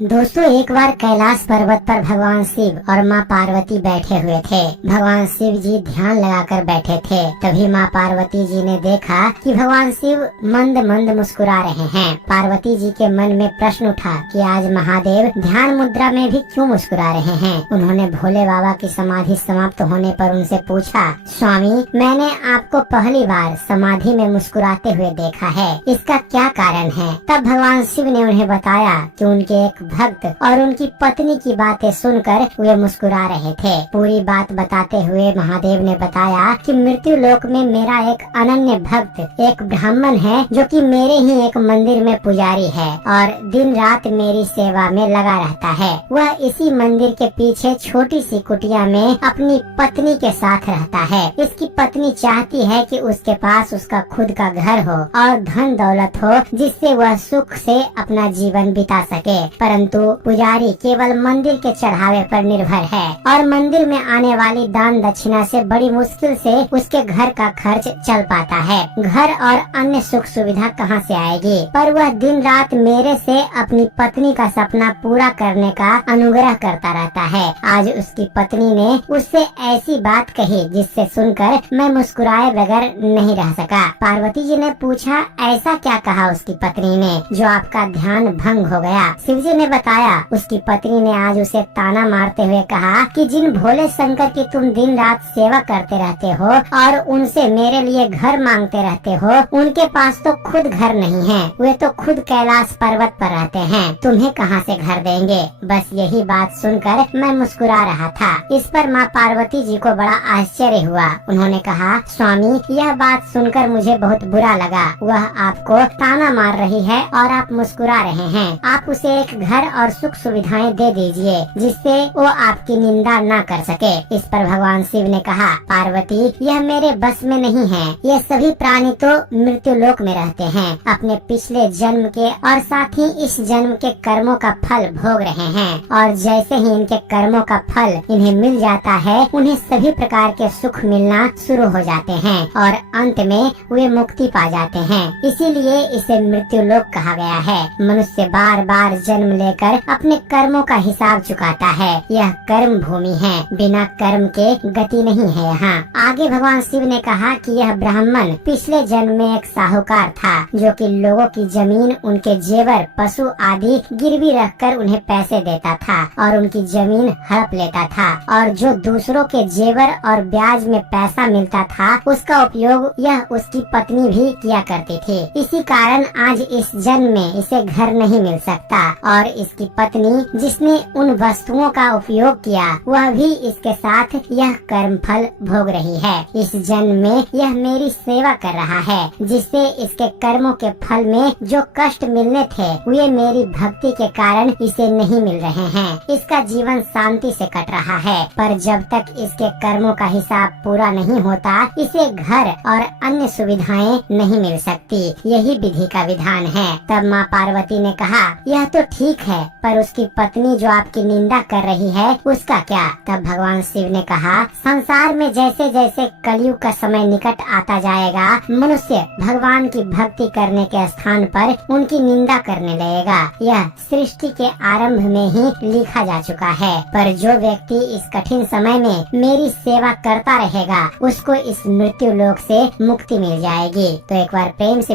दोस्तों, एक बार कैलाश पर्वत पर भगवान शिव और माँ पार्वती बैठे हुए थे। भगवान शिव जी ध्यान लगाकर बैठे थे। तभी माँ पार्वती जी ने देखा कि भगवान शिव मंद मंद मुस्कुरा रहे हैं। पार्वती जी के मन में प्रश्न उठा कि आज महादेव ध्यान मुद्रा में भी क्यों मुस्कुरा रहे हैं। उन्होंने भोले बाबा की समाधि समाप्त होने पर उनसे पूछा, स्वामी, मैंने आपको पहली बार समाधि में मुस्कुराते हुए देखा है, इसका क्या कारण है। तब भगवान शिव ने उन्हें बताया कि उनके एक भक्त और उनकी पत्नी की बातें सुनकर वे मुस्कुरा रहे थे। पूरी बात बताते हुए महादेव ने बताया कि मृत्यु लोक में मेरा एक अनन्य भक्त एक ब्राह्मण है, जो कि मेरे ही एक मंदिर में पुजारी है और दिन रात मेरी सेवा में लगा रहता है। वह इसी मंदिर के पीछे छोटी सी कुटिया में अपनी पत्नी के साथ रहता है। इसकी पत्नी चाहती है कि उसके पास उसका खुद का घर हो और धन दौलत हो, जिससे वह सुख से अपना जीवन बिता सके। परंतु पुजारी केवल मंदिर के चढ़ावे पर निर्भर है और मंदिर में आने वाली दान दक्षिणा से बड़ी मुश्किल से उसके घर का खर्च चल पाता है। घर और अन्य सुख सुविधा कहाँ से आएगी। पर वह दिन रात मेरे से अपनी पत्नी का सपना पूरा करने का अनुग्रह करता रहता है। आज उसकी पत्नी ने उससे ऐसी बात कही जिससे सुनकर मैं मुस्कुराए बगैर नहीं रह सका। पार्वती जी ने पूछा, ऐसा क्या कहा उसकी पत्नी ने जो आपका ध्यान भंग हो गया। शिव जी ने बताया, उसकी पत्नी ने आज उसे ताना मारते हुए कहा कि जिन भोले शंकर की तुम दिन रात सेवा करते रहते हो और उनसे मेरे लिए घर मांगते रहते हो, उनके पास तो खुद घर नहीं है। वे तो खुद कैलाश पर्वत पर रहते हैं, तुम्हें कहाँ से घर देंगे। बस यही बात सुनकर मैं मुस्कुरा रहा था। इस पर माँ पार्वती जी को बड़ा आश्चर्य हुआ। उन्होंने कहा, स्वामी, यह बात सुनकर मुझे बहुत बुरा लगा। वह आपको ताना मार रही है और आप मुस्कुरा रहे हैं। आप उसे एक घर और सुख सुविधाएं दे दीजिए जिससे वो आपकी निंदा न कर सके। इस पर भगवान शिव ने कहा, पार्वती, यह मेरे बस में नहीं है। ये सभी प्राणी तो मृत्यु लोक में रहते हैं, अपने पिछले जन्म के और साथ ही इस जन्म के कर्मों का फल भोग रहे हैं और जैसे ही इनके कर्मों का फल इन्हें मिल जाता है, उन्हें सभी प्रकार के सुख मिलना शुरू हो जाते हैं और अंत में वे मुक्ति पा जाते हैं। इसीलिए इसे मृत्यु लोक कहा गया है। मनुष्य बार बार जन्म लेकर अपने कर्मों का हिसाब चुकाता है। यह कर्म भूमि है, बिना कर्म के गति नहीं है यहाँ। आगे भगवान शिव ने कहा कि यह ब्राह्मण पिछले जन्म में एक साहूकार था, जो कि लोगों की जमीन, उनके जेवर, पशु आदि गिरवी रखकर उन्हें पैसे देता था और उनकी जमीन हड़प लेता था और जो दूसरों के जेवर और ब्याज में पैसा मिलता था, उसका उपयोग यह उसकी पत्नी भी किया करती थी। इसी कारण आज इस जन्म में इसे घर नहीं मिल सकता और इसकी पत्नी जिसने उन वस्तुओं का उपयोग किया, वह भी इसके साथ यह कर्म फल भोग रही है। इस जन्म में यह मेरी सेवा कर रहा है, जिससे इसके कर्मों के फल में जो कष्ट मिलने थे, वे मेरी भक्ति के कारण इसे नहीं मिल रहे हैं। इसका जीवन शांति से कट रहा है, पर जब तक इसके कर्मों का हिसाब पूरा नहीं होता, इसे घर और अन्य सुविधाएं नहीं मिल सकती। यही विधि का विधान है। तब माँ पार्वती ने कहा, यह तो ठीक है, पर उसकी पत्नी जो आपकी निंदा कर रही है, उसका क्या। तब भगवान शिव ने कहा, संसार में जैसे जैसे कलयुग का समय निकट आता जाएगा, मनुष्य भगवान की भक्ति करने के स्थान पर उनकी निंदा करने लगेगा। यह सृष्टि के आरंभ में ही लिखा जा चुका है। पर जो व्यक्ति इस कठिन समय में मेरी सेवा करता रहेगा, उसको इस मृत्यु लोक से मुक्ति मिल जाएगी। तो एक बार प्रेम से